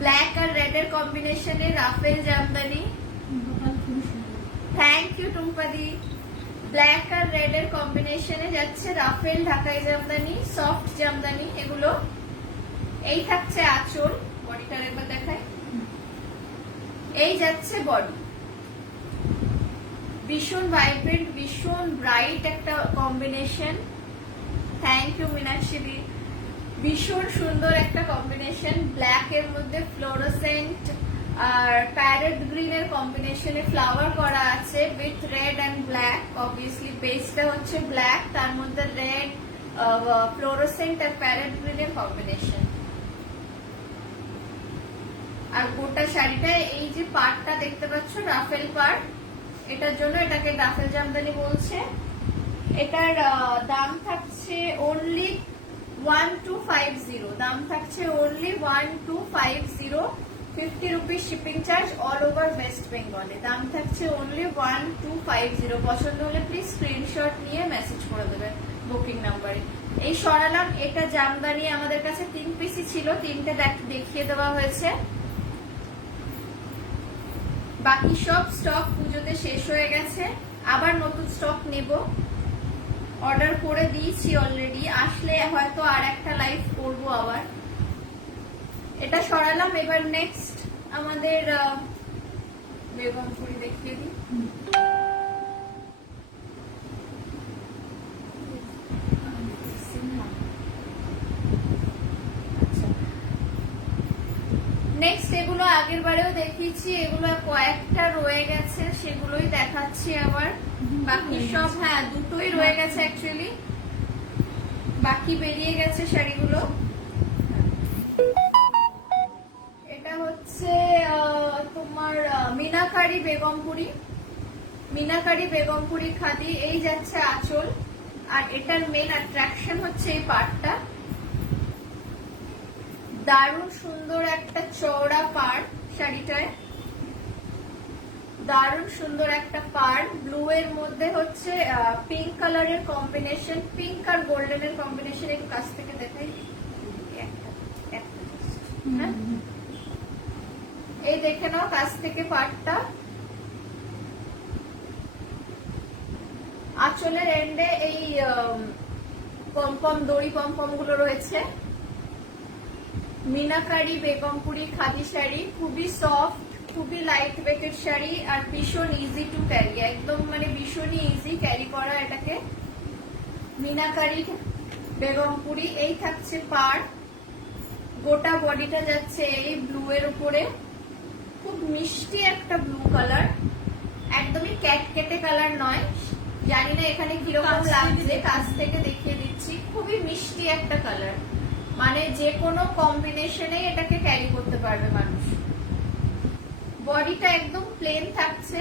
ব্ল্যাক আর রেড এর কম্বিনেশনে রাফেল জামদানি, থ্যাংক ইউ টুম্পাদি। ব্ল্যাক আর রেড এর কম্বিনেশনে যাচ্ছে রাফেল ঢাকাই জামদানি, সফট জামদানি এগুলো। এই থাকছে আঁচল, বডিটার একবার দেখাই, এই যাচ্ছে বডি, ভীষণ ভাইব্রেন্ট, ভীষণ ব্রাইট একটা কম্বিনেশন। থ্যাংক ইউ মীনাক্ষী দি, ভীষণ সুন্দর একটা কম্বিনেশন, ব্ল্যাক এর মধ্যে ফ্লোরোসেন্ট আর প্যারেট গ্রিন এর কম্বিনেশনে ফ্লাওয়ার করা আছে with red and black. Obviously বেসটা হচ্ছে ব্ল্যাক, তার মধ্যে রেড, ফ্লোরোসেন্ট আর প্যারেট গ্রিন এর কম্বিনেশন। আর গোটা শাড়িটা এই যে পাড়টা দেখতে পাচ্ছ রাফেল পাড়, এটার জন্য এটাকে রাফেল জামদানি বলছে। এটার দাম থাকছে অনলি 1250, দাম থাকছে only 1250, 50 rupees shipping charge all over West বেঙ্গলে। দাম থাকছে অনলি 1250। পছন্দ হলে প্লিজ স্ক্রিনশট নিয়ে মেসেজ করে দেবেন বুকিং নাম্বারে। এই সরালাম। এটা জামদানি আমাদের কাছে 3 পিসই ছিল, 3টে দেখিয়ে দেওয়া হয়েছে, বাকি সব স্টক পুজোতে শেষ হয়ে গেছে, আবার নতুন স্টক নেব, অর্ডার করে দিয়েছি অলরেডি, আসলে হয়তো আর একটা লাইভ করবো আবার। এটা সরালাম। এবার নেক্সট আমাদের বেগমপুরি দেখিয়ে দিই। নেক্সট এগুলো আগের বারেও দেখিয়েছি, এগুলো কয়েকটা রয়ে গেছে, সেগুলোই দেখাচ্ছি আবার। বাকি সব, হ্যাঁ দুটোই রয়ে গেছে অ্যাকচুয়ালি, বাকি বেরিয়ে গেছে শাড়িগুলো। এটা হচ্ছে তোমার মিনাকারি বেগমপুরি, মিনাকারি বেগমপুরি খাদি। এই যাচ্ছে আঁচল, আর এটার মেন অ্যাট্রাকশন হচ্ছে এই পাড়টা। দারুণ সুন্দর একটা চওড়া পাড় শাড়িটায়, দারুণ সুন্দর একটা পাড়। ব্লু এর মধ্যে হচ্ছে পিঙ্ক কালারের কম্বিনেশন, পিঙ্ক আর গোল্ডেনের কম্বিনেশন। একটু কাছ থেকে দেখাই, হ্যাঁ এই দেখে নাও কাছ থেকে পাড়টা। আঁচলের এন্ডে এই পমপম, দড়ি পমপম গুলো রয়েছে। মিনাকারি বেগমপুরি খাদি শাড়ি, খুবই সফট, খুবই লাইট ওয়েটের শাড়ি আর ভীষণ ইজি টু ক্যারি, একদম মানে ভীষণই ইজি ক্যারি করা এটাকে। মিনাকারি বেগমপুরি, এই থাকছে পাড়। গোটা বডিটা যাচ্ছে এই ব্লু এর উপরে, খুব মিষ্টি একটা ব্লু কালার, একদমই ক্যাটকেটে কালার নয়। জানি না এখানে কিরকম লাগছে, কাছ থেকে দেখিয়ে দিচ্ছি। খুবই মিষ্টি একটা কালার, মানে যে কোনো কম্বিনেশনে এটাকে ক্যারি করতে পারবে মানুষ। বডিটা একদম প্লেন থাকছে,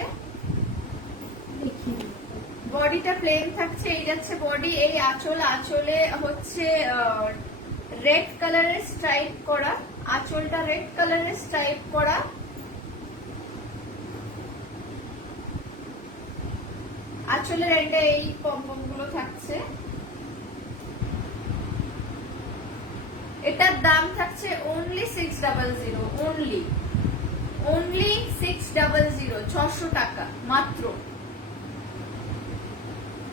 বডিটা প্লেন থাকছে। এই যাচ্ছে বডি। এই আঁচল, আঁচলে হচ্ছে রেড কালারের স্ট্রাইপ করা, আঁচলটা রেড কালারের স্ট্রাইপ করা। আঁচলের এন্ডে এই পমপম গুলো থাকছে। এটার দাম থাকছে অনলি 600, অনলি 600, 600 টাকা মাত্র।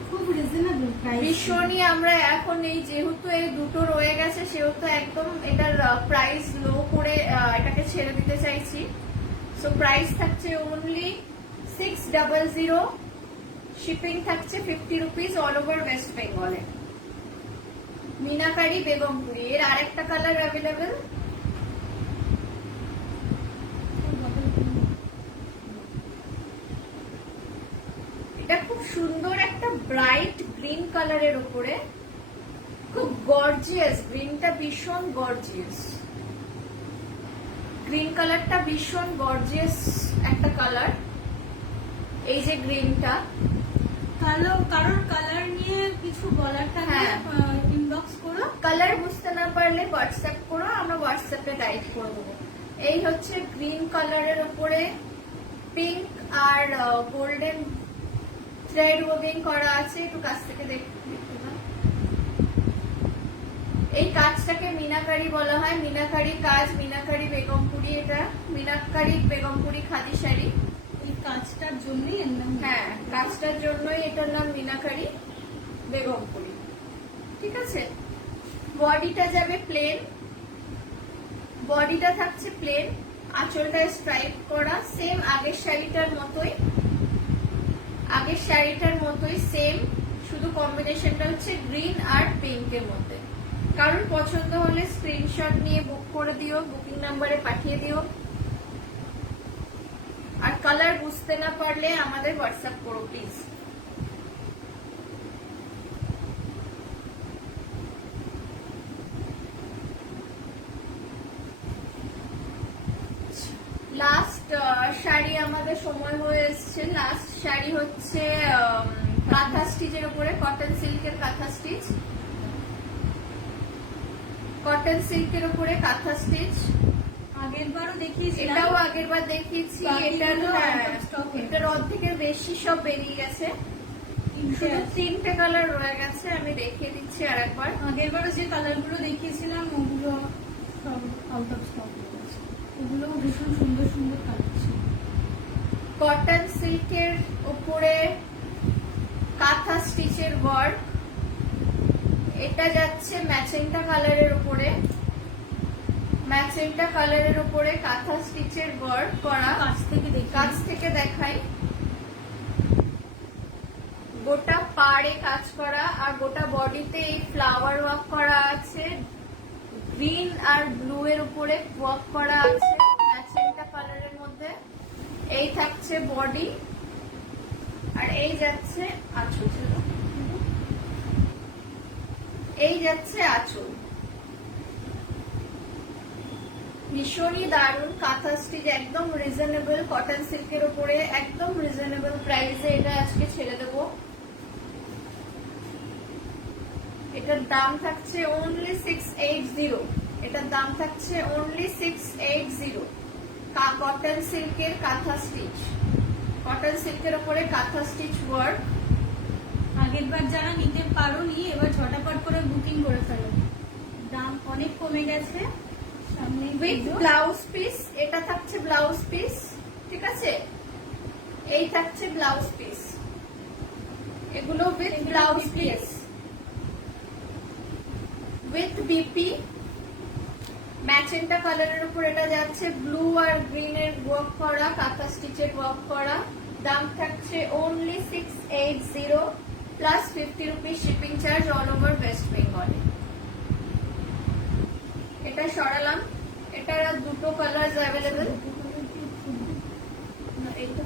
খুব রিজনেবল প্রাইস। ভীষণই আমরা এখন এই যেহেতু এই দুটো রয়ে গেছে সেহেতু একদম এটার প্রাইস লো করে এটাকে ছেড়ে দিতে চাইছি। সো প্রাইস থাকছে অনলি 600, শিপিং থাকছে 50 রুপিস অল ওভার ওয়েস্ট বেঙ্গলে। মিনাকারি বেগমপুরি, এর আরেকটা কালার অ্যাভেলেবেল। এটা খুব সুন্দর একটা ব্রাইট গ্রিন কালারের উপরে, খুব গর্জিয়াস। গ্রিনটা ভীষণ গর্জিয়াস, গ্রিন কালারটা ভীষণ গর্জিয়াস একটা কালার। এই যে গ্রিনটা, কারোর কালার নিয়ে কিছু বলার থাকলে ইনবক্স করো। কালার বুঝতে না পারলে হোয়াটসঅ্যাপ করো, আমরা হোয়াটসঅ্যাপে গাইড করে দেবো। এই হচ্ছে গ্রিন কালারের উপরে পিঙ্ক আর গোল্ডেন থ্রেড ওয়েভিং করা আছে। একটু কাছ থেকে দেখতে দাও। এই কাজটাকে মিনাকারি বলা হয়, মিনাকারি কাজ, মিনাকারি বেগমপুরি। এটা মিনাকারি বেগমপুরি খাদি শাড়ি। এই কাজটার জন্যই এর নাম। হ্যাঁ, কাজটার জন্যই এটার নাম মিনাকারি বেগমপুরি। ঠিক আছে। বডিটা যাবে প্লেন, বডিটা থাকছে প্লেন, আঁচলটা স্ট্রাইপ করা, সেম আগের শাড়িটার মতোই, আগের শাড়িটার মতোই সেম, শুধু কম্বিনেশনটা হচ্ছে গ্রিন আর পিঙ্কের মধ্যে। কারোর পছন্দ হলে স্ক্রিনশট নিয়ে বুক করে দিও, বুকিং নাম্বারে পাঠিয়ে দিও। আর কালার বুঝতে না পারলে আমাদের হোয়াটসঅ্যাপ করো প্লিজ। লাস্ট শাড়ি আমাদের সময় হয়ে এসছে। লাস্ট শাড়ি হচ্ছে কাঁথা স্টিচের উপরে, কটন সিল্কের কাঁথা স্টিচ, কটন সিল্কের উপরে কাঁথা স্টিচ। আগেরবারও দেখিয়েছি, এটাও আগেরবার দেখিয়েছি। এটার অর্ধেকের বেশি সব বেরিয়ে গেছে, শুধু 3টে কালার রয়ে গেছে। আমি দেখিয়ে দিচ্ছি আর একবার। আগেরবারও যে কালারগুলো দেখিয়েছিলাম ওগুলো সব আউট অফ স্টক হয়ে গেছে। ওগুলো ভীষণ সুন্দর সুন্দর কালার ছিল। কটন সিল্কের উপরে কাঁথা স্টিচের ওয়ার্ক। এটা যাচ্ছে ম্যাজেন্টা কালারের উপরে, ম্যাজেন্টা কালারের উপরে কাঁথা স্টিচের ওয়ার্ক করা। কাছ থেকে দেখাই। গোটা পাড়ে কাজ করা আর গোটা বডিতে এই ফ্লাওয়ার ওয়ার্ক করা আছে। গ্রিন আর ব্লু এর উপরে ওয়ার্ক করা আছে ম্যাজেন্টা কালারের মধ্যে। এই থাকছে বডি আর এই যাচ্ছে আঁচল, এই যাচ্ছে আঁচল। ভীষণই দারুণ কাঁথা স্টিচ, একদম রিজনেবল কটন সিল্কের উপরে, একদম রিজনেবল প্রাইসে এটা আজকে ছেড়ে দেবো। এটার দাম থাকছে অনলি 680। এটার দাম থাকছে অনলি 680। কটন সিল্কের কাঁথা স্টিচ, কটন সিল্কের উপরে কাঁথা স্টিচ ওয়ার্ক। আগের বার যারা নিতে পারোনি এবার ঝটাপট করে বুকিং করে ফেলো, দাম অনেক কমে গেছে। সামনে উইথ ব্লাউজ পিস, এটা থাকছে ব্লাউজ পিস, ঠিক আছে? এই থাকছে ব্লাউজ পিস, এগুলো with blouse piece, with BP. Magenta কালারের উপর এটা যাচ্ছে ব্লু আর গ্রিন এর ওয়ার্ক করা, কাঁথা স্টিচের ওয়ার্ক করা। দাম থাকছে only 680 plus 50 rupees shipping charge all over West বেঙ্গলে। এটা সরালাম, এটার দুটো কালার অ্যাভেলেবেল। এইটা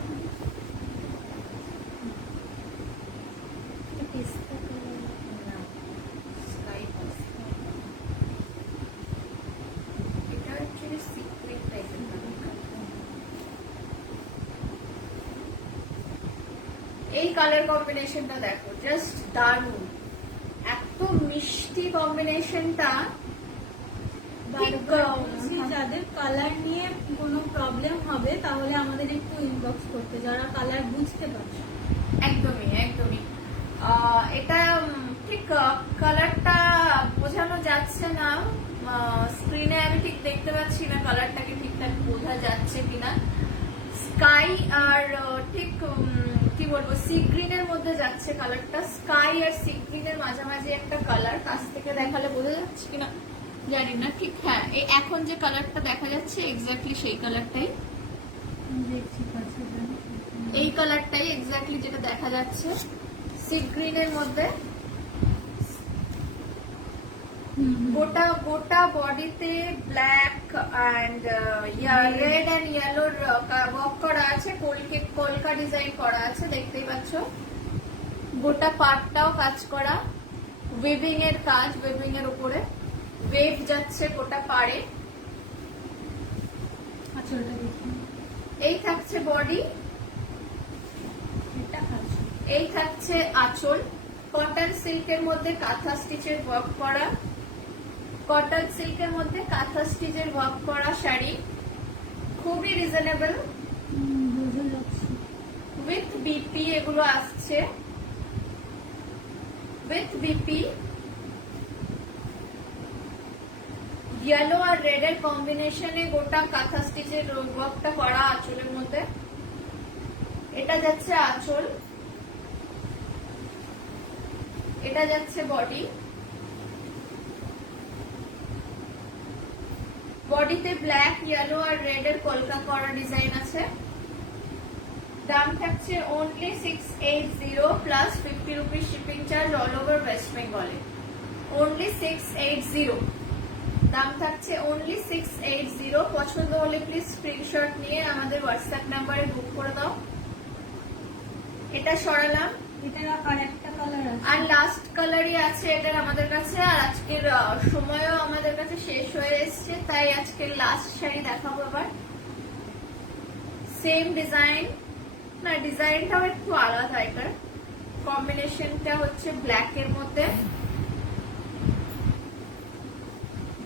এটা অ্যাকচুয়ালি সিক্রেট টাইপের কালার। এই কালার কম্বিনেশনটা দেখো, জাস্ট দারুণ, এত মিষ্টি কম্বিনেশনটা। যাদের কালার নিয়ে কোনো প্রবলেম হবে তাহলে আমাদের একটু ইনবক্স করতে, যারা কালার বুঝতে পারছে। একদমই একদমই এটা ঠিক কালারটা বোঝানো যাচ্ছে না, স্ক্রিনে আমি ঠিক দেখতে পাচ্ছি না কালারটাকে ঠিকঠাক বোঝা যাচ্ছে কিনা। স্কাই আর ঠিক কি বলবো, সি গ্রিনের মধ্যে যাচ্ছে কালারটা, স্কাই আর সি গ্রিনের মাঝামাঝি একটা কালার। কাছ থেকে দেখালে বোঝা যাচ্ছে কিনা জানি না ঠিক। হ্যাঁ, এই এখন যে কালারটা দেখা যাচ্ছে এক্স্যাক্টলি সেই কালারটাই, দেখছি কাছে এই কালারটাই এক্স্যাক্টলি যেটা দেখা যাচ্ছে সি গ্রিনের মধ্যে। গোটা গোটা বডিতে ব্ল্যাক অ্যান্ড রেড অ্যান্ড ইয়েলোর ওয়ার্ক করা আছে, কলকা ডিজাইন করা আছে, দেখতেই পাচ্ছ। গোটা পাটটাও কাজ করা, উইভিং এর কাজ, উইভিং এর উপরে ওয়েভ যাচ্ছে গোটা পাড়ে। আচ্ছা ওটা দেখি, এই থাকছে বডি, এটা আছে। এই থাকছে আঁচল। কটন সিল্কের মধ্যে কাঁথা স্টিচের ওয়ার্ক করা, কটন সিল্কের মধ্যে কাঁথা স্টিচের ওয়ার্ক করা শাড়ি, খুবই রিজনেবল, বোঝা যাচ্ছে। উইথ বিপি এগুলো আসছে, উইথ বিপি। ইয়েলো আর রেড এর কম্বিনেশনে গোটা কাঁথা স্টিচের ওয়ার্কটা করা আঁচলের মধ্যে। এটা যাচ্ছে আঁচল, এটা যাচ্ছে বডি। বডিতে ব্ল্যাক, ইয়েলো আর রেড এর কলকা করা ডিজাইন আছে। দাম থাকছে only 680 plus 50 rupees shipping charge all over West বেঙ্গলে। অনলি 680 দাম থাকছে, অনলি 680। পছন্দ হলে প্লিজ স্ক্রিনশট নিয়ে আমাদের হোয়াটসঅ্যাপ নাম্বারে বুক করে দাও। এটা সরালাম, এটা আর একটা কালার আছে, আর লাস্ট কালারই আছে এটার আমাদের কাছে। আর আজকের সময়ও আমাদের কাছে শেষ হয়ে এসছে, তাই আজকের লাস্ট শাড়ি দেখাবো। আবার সেম ডিজাইন, না ডিজাইনটাও একটু আলাদা। এটার কম্বিনেশনটা হচ্ছে ব্ল্যাক এর মধ্যে,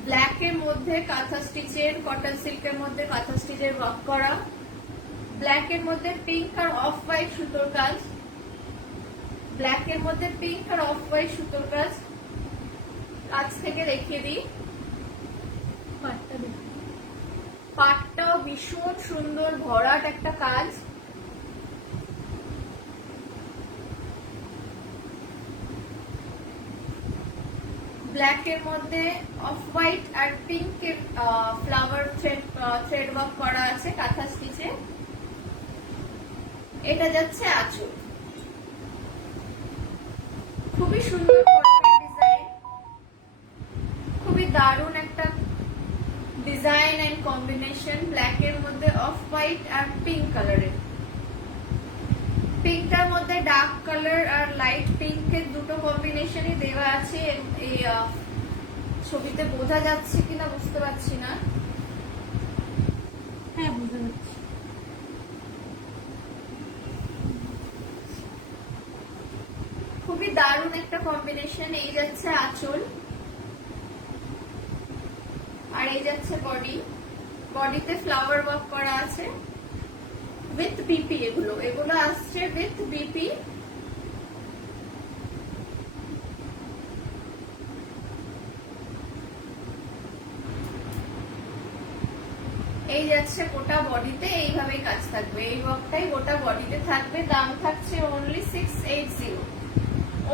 ব্ল্যাক এর মধ্যে কাঁথা স্টিচের, কটন সিল্কের মধ্যে কাঁথা স্টিচের ওয়ার্ক করা, ব্ল্যাক এর মধ্যে পিঙ্ক আর অফ হোয়াইট সুতোর কাজ, ব্ল্যাক এর মধ্যে পিঙ্ক আর অফ হোয়াইট সুতোর কাজ। কাছ থেকে দেখিয়ে দিই, পাটটা দেখি। পাটটাও ভীষণ সুন্দর ভরাট একটা কাজ। ব্ল্যাক এর মধ্যে অফ হোয়াইট আর পিঙ্ক এর ফ্লাওয়ার থ্রেড ওয়ার্ক করা আছে কাঁথা স্টিচে। এটা যাচ্ছে আঁচল, খুবই সুন্দর ডিজাইন, খুবই দারুণ একটা ডিজাইন এন্ড কম্বিনেশন। ব্ল্যাক এর মধ্যে অফ হোয়াইট আর পিঙ্ক কালারের, পিঙ্কটার মধ্যে ডার্ক কালার আর লাইট পিঙ্কের দুটো কম্বিনেশনই দেওয়া আছে। এই ছবিতে বোঝা যাচ্ছে কিনা বুঝতে পারছি না। হ্যাঁ বুঝতে পারছি। খুবই দারুণ একটা কম্বিনেশন। এই যাচ্ছে আঁচল আর এই যাচ্ছে বডি। বডিতে ফ্লাওয়ার ওয়ার্ক করা আছে উইথ বিপি। এগুলো আসছে উইথ বিপি। এই যাচ্ছে গোটা বডিতে, এইভাবেই কাজ থাকবে, এই ওয়ার্কটাই গোটা বডিতে থাকবে। দাম থাকছে only 680,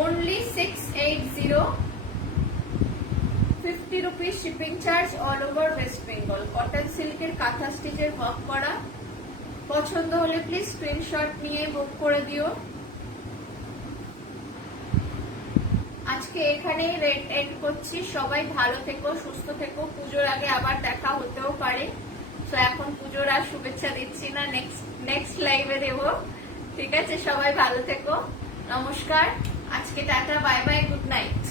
only 680, 50 rupees shipping charge all over West Bengal. Cotton সিল্কের কাঁথা স্টিচের ওয়ার্ক করা। পছন্দ হলে প্লিজ স্ক্রিনশট নিয়ে বুক করে দিও। আজকে এখানেই রেট এন্ড করছি। সবাই ভালো থেকো, সুস্থ থেকো। পুজোর আগে আবার দেখা হতেও পারে, তো এখন পুজোর আর শুভেচ্ছা দিচ্ছি না, নেক্সট লাইভে দেবো। ঠিক আছে, সবাই ভালো থেকো, নমস্কার। আজকে tata, bye bye, good night.